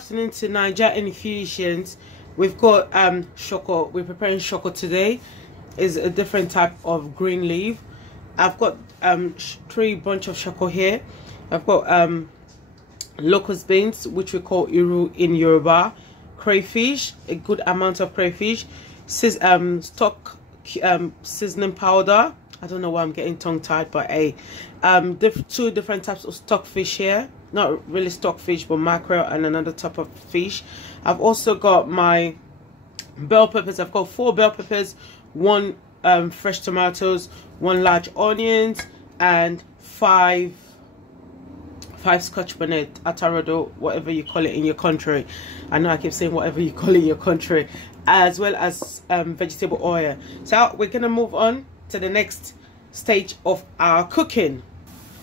afternoon to Niger Infusions. We've got SHOKO. We're preparing SHOKO today. Is a different type of green leaf. I've got 3 bunch of SHOKO here. I've got locust beans, which we call iru in Yoruba, crayfish, a good amount of crayfish, stock seasoning powder. I don't know why I'm getting tongue tied, but 2 different types of stockfish here. Not really stockfish, but mackerel and another type of fish. I've also got my bell peppers. I've got 4 bell peppers, 1 fresh tomatoes, 1 large onions, and 5 Scotch bonnet, atarodo, whatever you call it in your country. I know I keep saying whatever you call it in your country, as well as vegetable oil. So we're gonna move on to the next stage of our cooking.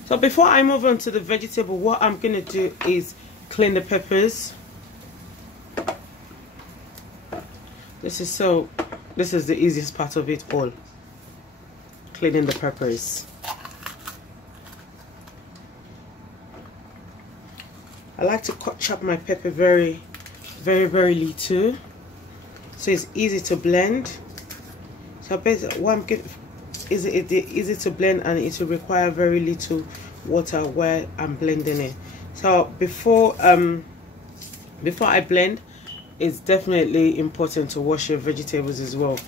So before I move on to the vegetable, what I'm gonna do is clean the peppers. This is the easiest part of it all, cleaning the peppers. I like to chop my pepper very little, so it's easy to blend. So basically, what I'm getting is it easy to blend, and it will require very little water while I'm blending it. So before I blend, it's definitely important to wash your vegetables as well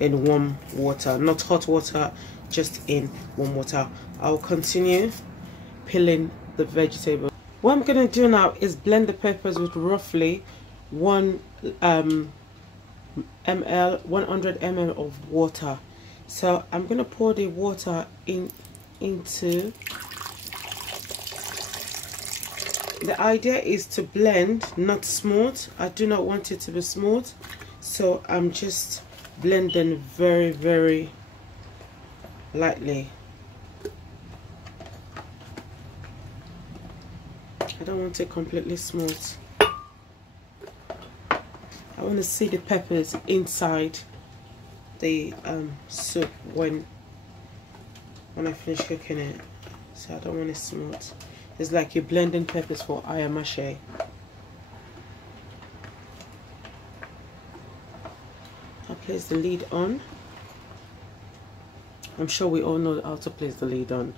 in warm water, not hot water, just in warm water. I'll continue peeling the vegetable. What I'm gonna do now is blend the peppers with roughly 100 ml of water. So I'm gonna pour the water into. The idea is to blend, not smooth. I do not want it to be smooth, so I'm just blending very lightly. I don't want it completely smooth. I want to see the peppers inside the soup when I finish cooking it, so I don't want it smooth. It's like you're blending peppers for ayamashi. I'll place the lid on. I'm sure we all know how to place the lid on.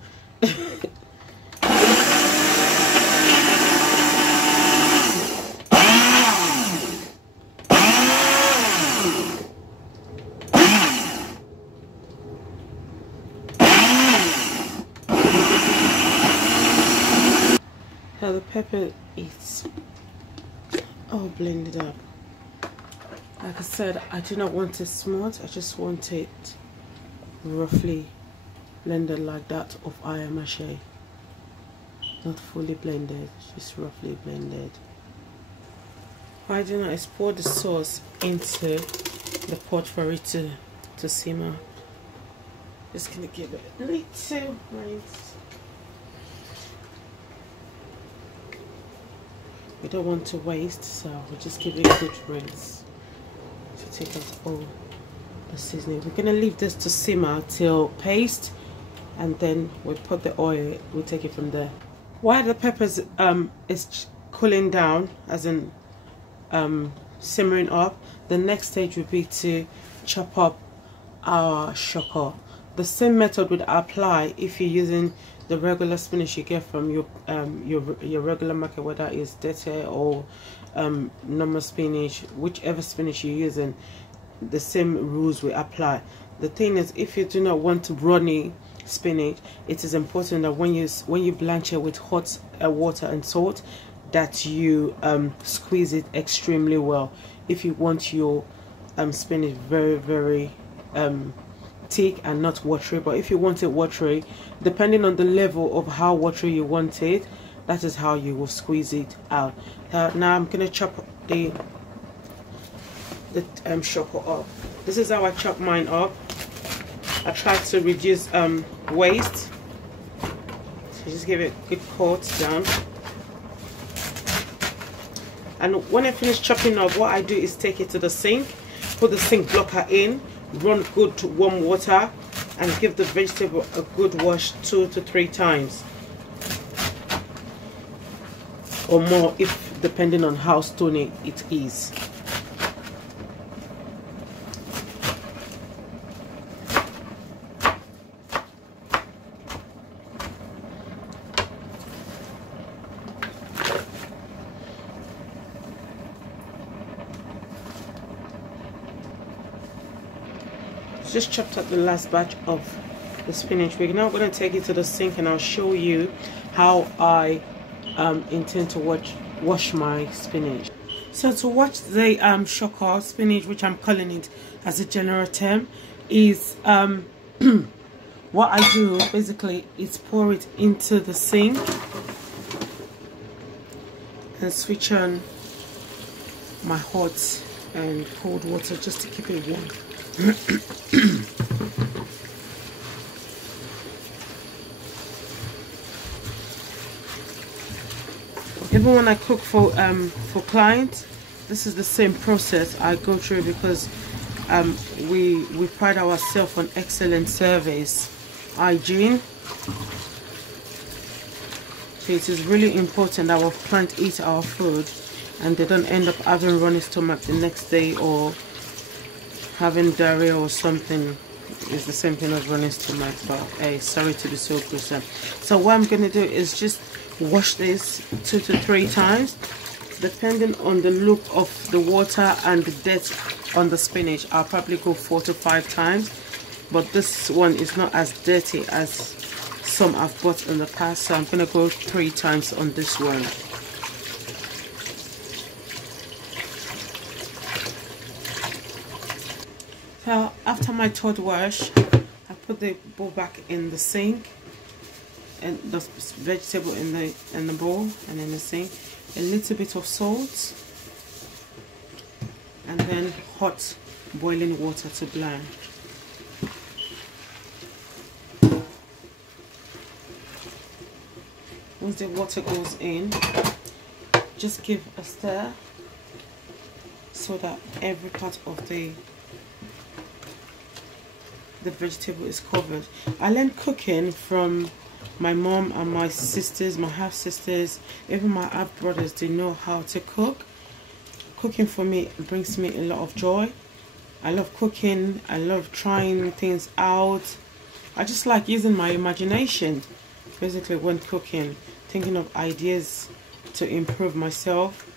Now the pepper is all blended up. Like I said, I do not want it smooth. I just want it roughly blended like that of ayamashi. Not fully blended, just roughly blended. Why do I pour the sauce into the pot for it to simmer? Just gonna give it a little rinse. We don't want to waste, so we'll just give it a good rinse to take out all the seasoning. We're gonna leave this to simmer till paste, and then we'll put the oil. We'll take it from there. While the peppers is cooling down, as in simmering up, the next stage would be to chop up our SHOKO. The same method would apply if you're using the regular spinach you get from your regular market, whether it's dete or normal spinach, whichever spinach you're using, the same rules will apply. The thing is, if you do not want runny spinach, it is important that when you blanch it with hot water and salt, that you squeeze it extremely well. If you want your spinach very thick and not watery, but if you want it watery, depending on the level of how watery you want it, that is how you will squeeze it out. Now I'm gonna chop the SHOKO up. This is how I chop mine up. I try to reduce waste, so just give it a good coat down. And when I finish chopping up, what I do is take it to the sink, put the sink blocker in, run good warm water, and give the vegetable a good wash 2 to 3 times or more if depending on how stony it is. Just chopped up the last batch of the spinach. We're now going to take it to the sink and I'll show you how I intend to wash my spinach. So to wash the SHOKO spinach, which I'm calling it as a general term, is what I do basically is pour it into the sink and switch on my hot and cold water just to keep it warm. Even when I cook for clients, this is the same process I go through, because we pride ourselves on excellent service hygiene. So it is really important that our clients eat our food and they don't end up having runny stomach the next day or having diarrhea or something. Is the same thing as running stomach, but hey, sorry to be so gruesome. So what I'm gonna do is just wash this 2 to 3 times, depending on the look of the water and the dirt on the spinach. I'll probably go 4 to 5 times, but this one is not as dirty as some I've bought in the past, so I'm gonna go 3 times on this one. So after my third wash, I put the bowl back in the sink and the vegetable in the bowl and in the sink. A little bit of salt and then hot boiling water to blanch. Once the water goes in, just give a stir so that every part of the vegetable is covered. I learned cooking from my mom and my sisters, my half sisters, even my half brothers. They know how to cook. Cooking for me brings me a lot of joy. I love cooking. I love trying things out. I just like using my imagination basically when cooking, thinking of ideas to improve myself.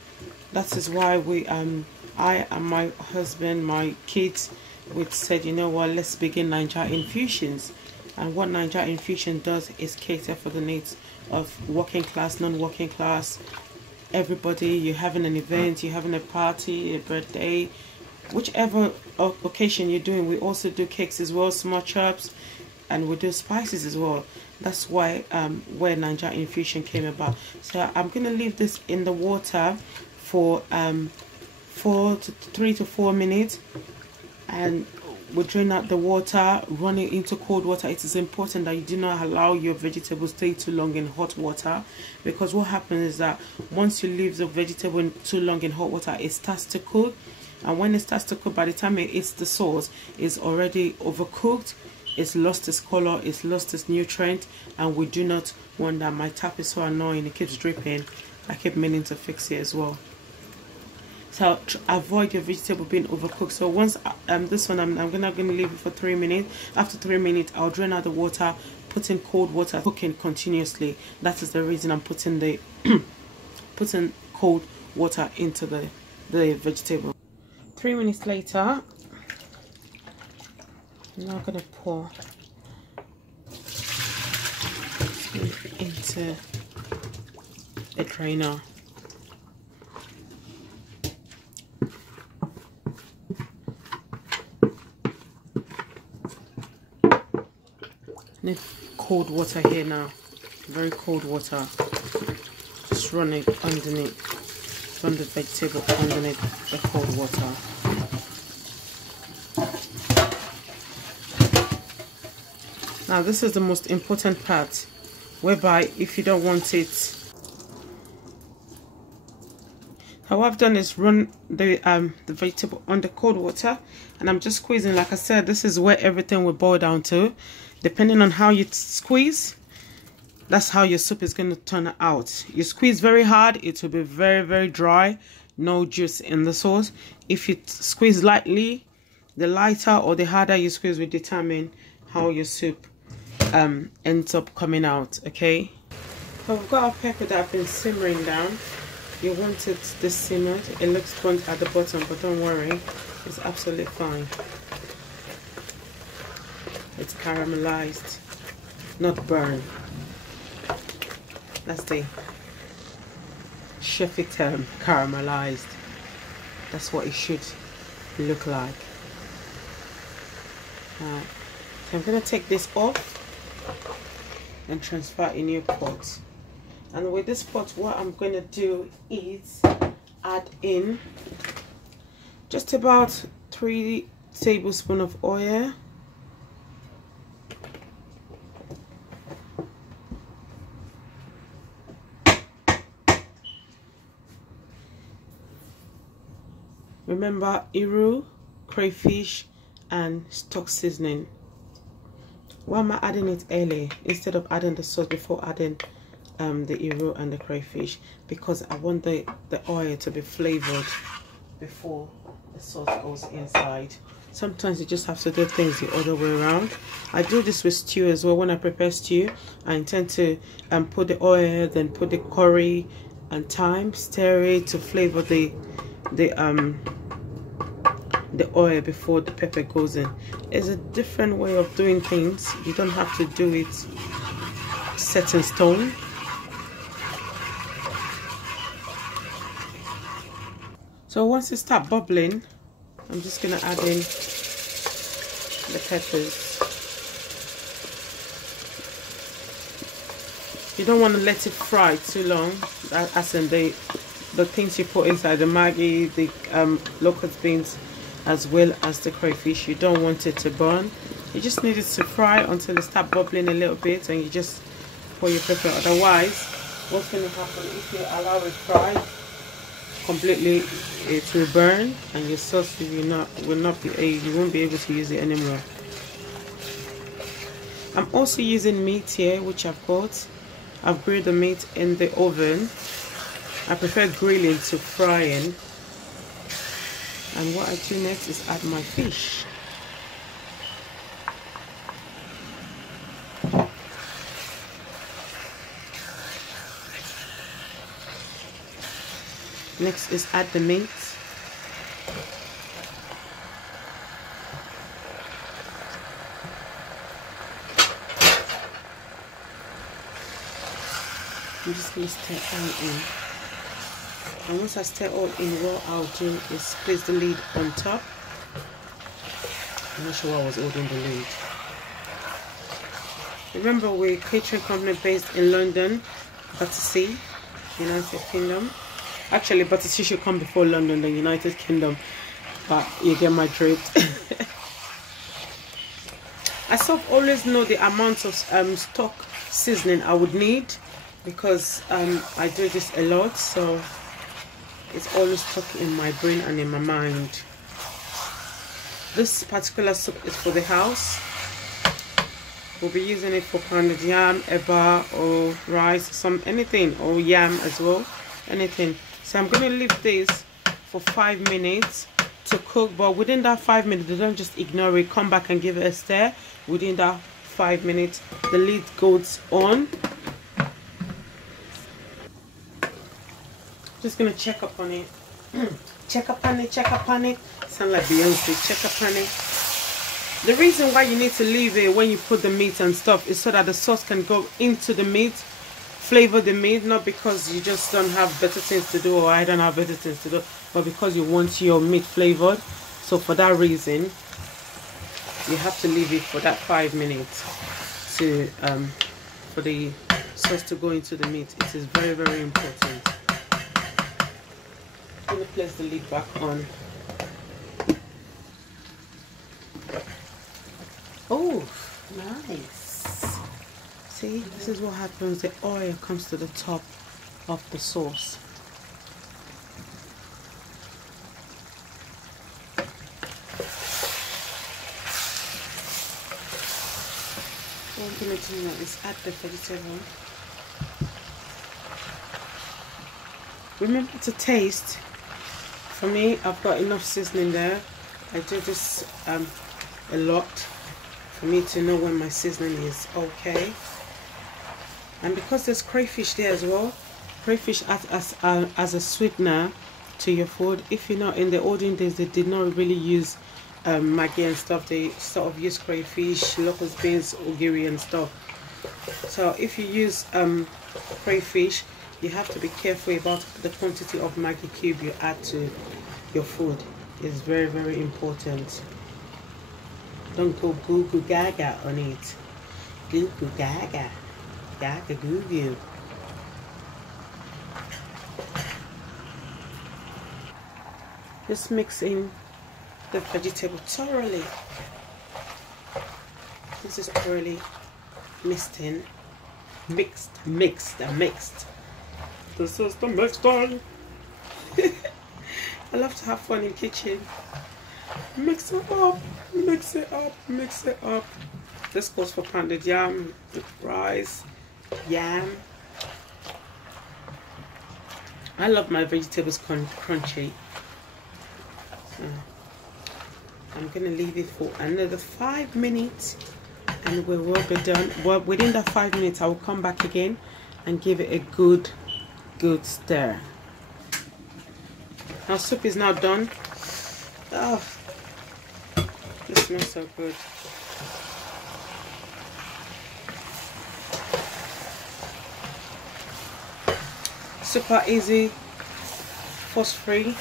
That is why I and my husband, my kids, we said, you know what, let's begin Niger Infusions. And what Niger Infusion does is cater for the needs of working class, non-working class, everybody. You're having an event, you're having a party, a birthday, whichever occasion you're doing. We also do cakes as well, small chops, and we do spices as well. That's why where Niger Infusion came about. So I'm going to leave this in the water for 3 to 4 minutes. And we drain out the water, run it into cold water. It is important that you do not allow your vegetables to stay too long in hot water, because what happens is that once you leave the vegetable too long in hot water, it starts to cook, and when it starts to cook, by the time it hits the sauce, it's already overcooked, it's lost its color, it's lost its nutrient, and we do not want that. My tap is so annoying, it keeps dripping. I keep meaning to fix it as well. So avoid your vegetable being overcooked. So once this one, I'm gonna leave it for 3 minutes. After 3 minutes, I'll drain out the water, put in cold water, cooking continuously. That is the reason I'm putting the putting cold water into the vegetable. 3 minutes later, I'm now gonna pour into a drainer. Need cold water here now, very cold water. Just run it underneath, run the vegetable underneath the cold water. Now this is the most important part, whereby if you don't want it, how I've done is run the vegetable under cold water, and I'm just squeezing. Like I said, this is where everything will boil down to. Depending on how you squeeze, that's how your soup is going to turn out. You squeeze very hard, it will be very, very dry, no juice in the sauce. If you squeeze lightly, the lighter or the harder you squeeze will determine how your soup ends up coming out. Okay, so we've got our pepper that have been simmering down. You want it this simmered. It looks burnt at the bottom, but don't worry, it's absolutely fine. It's caramelized, not burned. That's the chefy term, caramelized. That's what it should look like. Alright, so I'm going to take this off and transfer in your pot. And with this pot, what I'm going to do is add in just about 3 tablespoons of oil. Remember, Riro, crayfish, and stock seasoning. Why am I adding it early instead of adding the sauce before adding the Riro and the crayfish? Because I want the oil to be flavored before the sauce goes inside. Sometimes you just have to do things the other way around. I do this with stew as well. When I prepare stew, I intend to put the oil, then put the curry and thyme, stir it to flavor the oil before the pepper goes in. It's a different way of doing things. You don't have to do it set in stone. So once it starts bubbling, I'm just gonna add in the peppers. You don't want to let it fry too long, as in the things you put inside, the Maggi, the locust beans, as well as the crayfish. You don't want it to burn. You just need it to fry until it starts bubbling a little bit, and you just pour your pepper. Otherwise, what's going to happen if you allow it fry completely, it will burn, and your sauce you won't be able to use it anymore. I'm also using meat here, which I've got. I've grilled the meat in the oven. I prefer grilling to frying. And what I do next is add my fish. Next is add the meat. I'm just going to stir all in. And once I stir all in, what I'll do is place the lid on top. I'm not sure why I was holding the lid. Remember, we're a catering company based in London, Battersea, United Kingdom. Actually, Battersea should come before London, the United Kingdom, but you get my drift. I sort of always know the amount of stock seasoning I would need, because I do this a lot, so it's always stuck in my brain and in my mind. This particular soup is for the house. We'll be using it for pounded yam, eba, or rice, anything, or yam as well, anything. So I'm going to leave this for 5 minutes to cook, but within that 5 minutes, don't just ignore it. Come back and give it a stir. Within that 5 minutes, the lid goes on. Just gonna check up on it. Check up on it, check up on it. Sound like Beyonce, check up on it. The reason why you need to leave it when you put the meat and stuff is so that the sauce can go into the meat, flavor the meat, not because you just don't have better things to do, or I don't have better things to do, but because you want your meat flavored. So for that reason, you have to leave it for that 5 minutes to for the sauce to go into the meat. It is very, very important. I'm going to place the lid back on. Oh, nice. See, this is what happens. The oil comes to the top of the sauce. What I'm going to do now is add the vegetable. Remember to taste. For me, I've got enough seasoning there. I do this a lot for me to know when my seasoning is okay. And because there's crayfish there as well, crayfish acts as a sweetener to your food. If you know, in the olden days they did not really use Maggi and stuff. They sort of use crayfish, locust beans, ogiri and stuff. So if you use crayfish, you have to be careful about the quantity of Maggi cube you add to your food. It's very, very important. Don't go goo goo gaga on it. Goo goo gaga. Gaga goo goo. Just mix in the vegetable thoroughly. This is thoroughly mixed in. Mixed. This is the mixed one. I love to have fun in the kitchen. Mix it up, mix it up, mix it up. This goes for pounded yam, rice, yam. I love my vegetables crunchy. So I'm gonna leave it for another 5 minutes and we will be done. Well, within that 5 minutes I will come back again and give it a good stir. Our soup is now done. Oh, this smells so good. Super easy, fuss free.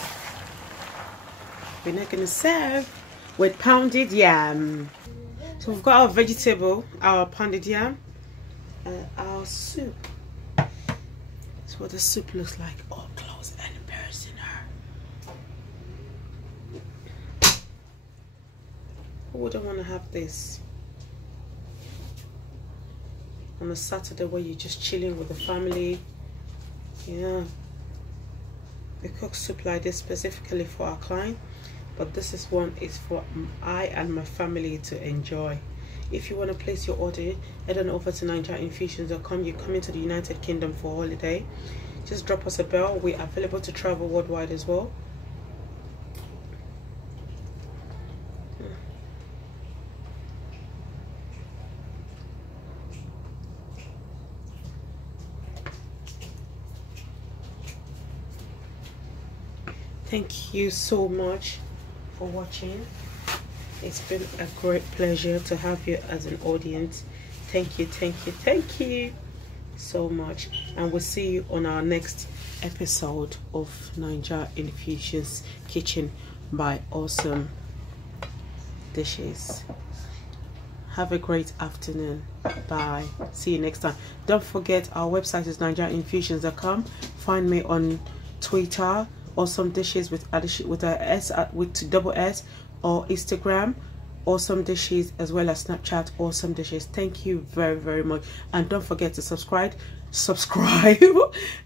We're not gonna serve with pounded yam. So we've got our vegetable, our pounded yam, and our soup. That's what the soup looks like, all close and personal. Who wouldn't want to have this on a Saturday where you're just chilling with the family? Yeah, we cook soup like this specifically for our client, but this is one is for I and my family to enjoy. If you want to place your order, head on over to NigeriaInfusions.com. You're coming to the United Kingdom for holiday, just drop us a bell. We're available to travel worldwide as well. Thank you so much for watching. It's been a great pleasure to have you as an audience. Thank you so much, and we'll see you on our next episode of Nigeria Infusions Kitchen by Awesome Dishes. Have a great afternoon. Bye. See you next time. Don't forget our website is NigeriaInfusions.com. Find me on Twitter, Awesome Dishes with double S, or Instagram, Awesome Dishes, as well as Snapchat, Awesome Dishes. Thank you very much, and don't forget to subscribe,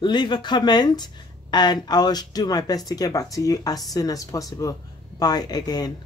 leave a comment, and I'll do my best to get back to you as soon as possible. Bye again.